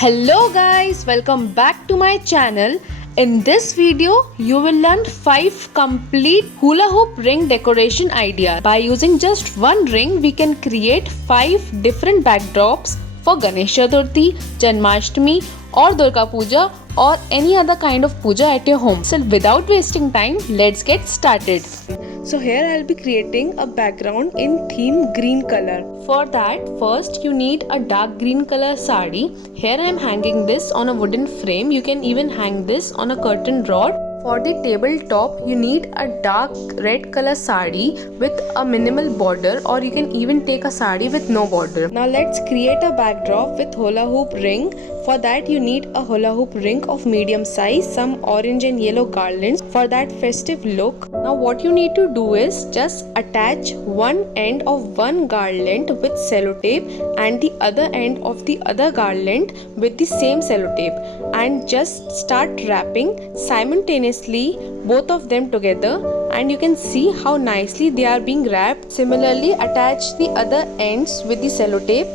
Hello guys, welcome back to my channel. In this video, you will learn 5 complete hula hoop ring decoration ideas. By using just one ring, we can create 5 different backdrops for Ganesh Chaturthi, Janmashtami or Durga Puja or any other kind of puja at your home. So without wasting time, let's get started. So here I'll be creating a background in theme green color. For that, first you need a dark green color sari. Here I am hanging this on a wooden frame. You can even hang this on a curtain rod. For the tabletop, you need a dark red color sari with a minimal border, or you can even take a sari with no border. Now let's create a backdrop with hula hoop ring. For that you need a hula hoop ring of medium size, some orange and yellow garlands for that festive look. Now what you need to do is just attach one end of one garland with sellotape and the other end of the other garland with the same sellotape, and just start wrapping simultaneously both of them together, and you can see how nicely they are being wrapped. Similarly, attach the other ends with the sellotape.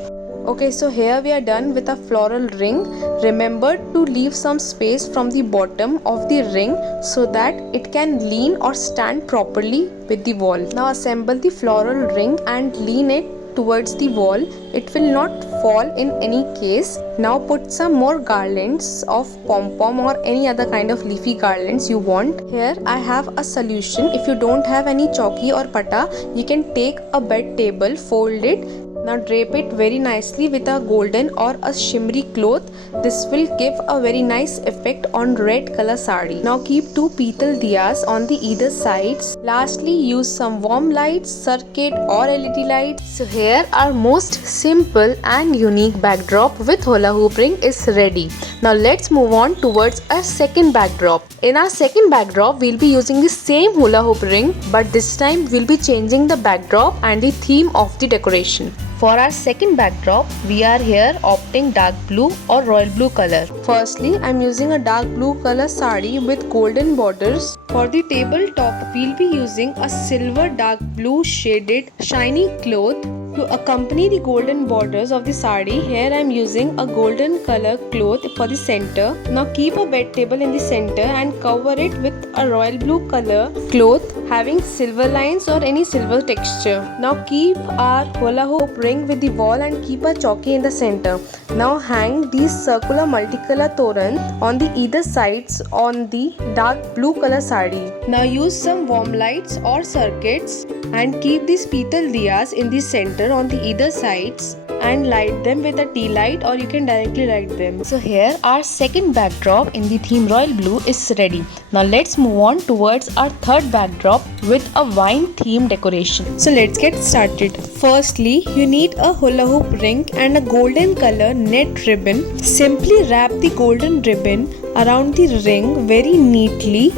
Okay, so here we are done with a floral ring. Remember to leave some space from the bottom of the ring so that it can lean or stand properly with the wall. Now assemble the floral ring and lean it towards the wall. It will not fall in any case. Now put some more garlands of pom-pom or any other kind of leafy garlands you want. Here I have a solution. If you don't have any chalky or pata, you can take a bed table, fold it. Now drape it very nicely with a golden or a shimmery cloth. This will give a very nice effect on red color sari. Now keep 2 petal diyas on the either sides. Lastly, use some warm lights, circuit or LED lights. So here our most simple and unique backdrop with hula hoop ring is ready. Now let's move on towards our second backdrop. In our second backdrop, we'll be using the same hula hoop ring, but this time we'll be changing the backdrop and the theme of the decoration. For our second backdrop, we are here opting dark blue or royal blue color. Firstly, I am using a dark blue color sari with golden borders. For the tabletop, we'll be using a silver dark blue shaded shiny cloth. To accompany the golden borders of the sari, here I am using a golden color cloth for the center. Now keep a bed table in the center and cover it with a royal blue color cloth having silver lines or any silver texture. Now keep our hula hoop ring with the wall and keep a chowki in the center. Now hang these circular multicolor toran on the either sides on the dark blue color sari. Now use some warm lights or circuits and keep these petal diyas in the center on the either sides and light them with a tea light, or you can directly light them. So here our second backdrop in the theme royal blue is ready. Now let's move on towards our third backdrop with a wine theme decoration. So let's get started. Firstly, you need a hula hoop ring and a golden color net ribbon. Simply wrap the golden ribbon around the ring very neatly.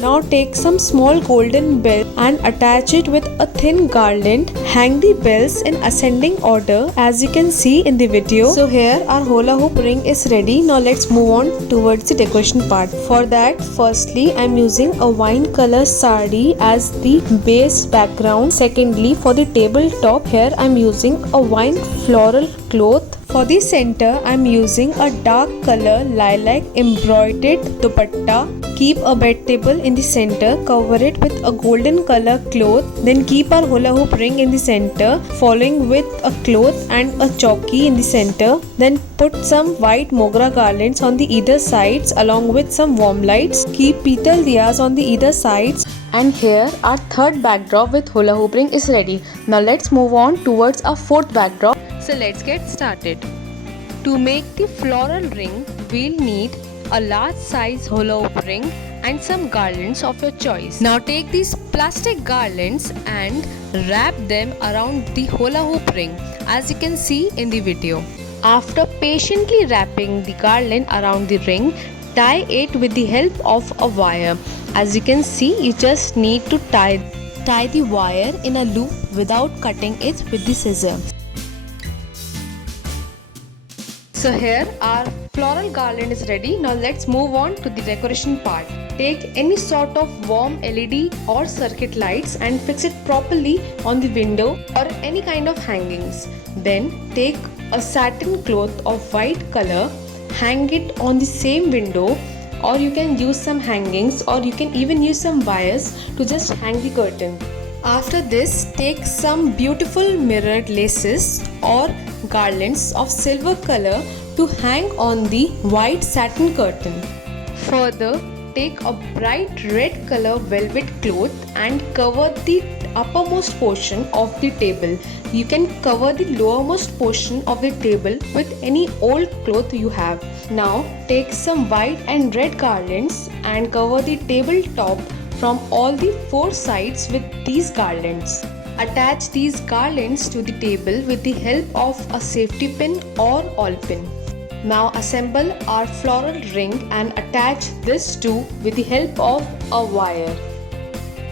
Now take some small golden bell and attach it with a thin garland. Hang the bells in ascending order as you can see in the video. So here our hula hoop ring is ready. Now let's move on towards the decoration part. For that, firstly I am using a wine color sari as the base background. Secondly, for the tabletop, here I am using a wine floral cloth. For the center, I am using a dark color lilac embroidered dupatta. Keep a bed table in the center, cover it with a golden color cloth, then keep our hula hoop ring in the center, following with a cloth and a chowki in the center. Then put some white mogra garlands on the either sides along with some warm lights. Keep petal diyas on the either sides. And here our third backdrop with hula hoop ring is ready. Now let's move on towards our fourth backdrop. So let's get started. To make the floral ring, we'll need a large size hula hoop ring and some garlands of your choice. Now take these plastic garlands and wrap them around the hula hoop ring as you can see in the video. After patiently wrapping the garland around the ring, tie it with the help of a wire. As you can see, you just need to tie the wire in a loop without cutting it with the scissors. So here our floral garland is ready. Now let's move on to the decoration part. Take any sort of warm LED or circuit lights and fix it properly on the window or any kind of hangings. Then take a satin cloth of white color, hang it on the same window, or you can use some hangings, or you can even use some wires to just hang the curtain. After this, take some beautiful mirrored laces or garlands of silver color to hang on the white satin curtain. Further, take a bright red color velvet cloth and cover the uppermost portion of the table. You can cover the lowermost portion of the table with any old cloth you have. Now take some white and red garlands and cover the tabletop from all the four sides with these garlands. Attach these garlands to the table with the help of a safety pin or awl pin. Now assemble our floral ring and attach this too with the help of a wire.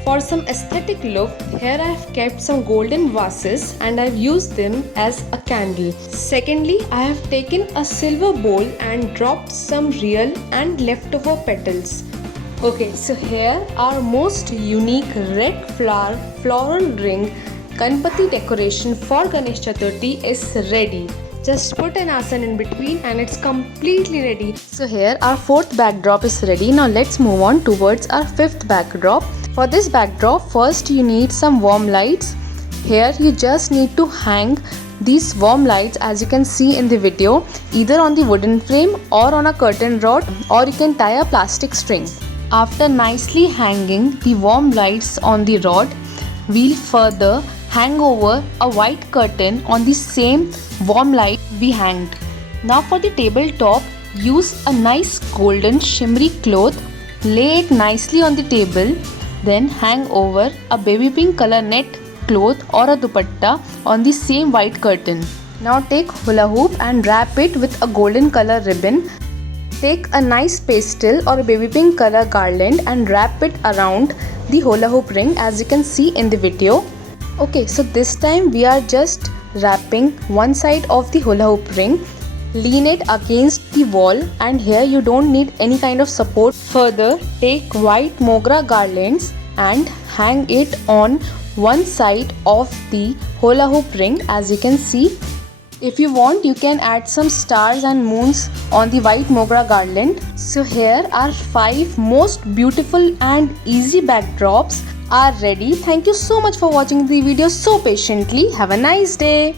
For some aesthetic look, here I have kept some golden vases and I have used them as a candle. Secondly, I have taken a silver bowl and dropped some real and leftover petals. Okay, so here our most unique red flower floral ring Ganpati decoration for Ganesh Chaturthi is ready. Just put an asan in between and it's completely ready. So here our fourth backdrop is ready. Now let's move on towards our fifth backdrop. For this backdrop, first you need some warm lights. Here you just need to hang these warm lights, as you can see in the video, either on the wooden frame or on a curtain rod, or you can tie a plastic string. After nicely hanging the warm lights on the rod, we'll further hang over a white curtain on the same warm light we hanged. Now for the tabletop, use a nice golden shimmery cloth, lay it nicely on the table, then hang over a baby pink color net cloth or a dupatta on the same white curtain. Now take hula hoop and wrap it with a golden color ribbon. Take a nice pastel or a baby pink color garland and wrap it around the hula hoop ring, as you can see in the video. Okay, so this time we are just wrapping one side of the hula hoop ring. Lean it against the wall and here you don't need any kind of support. Further, take white mogra garlands and hang it on one side of the hula hoop ring, as you can see. If you want, you can add some stars and moons on the white mogra garland. So here our 5 most beautiful and easy backdrops are ready. Thank you so much for watching the video so patiently. Have a nice day.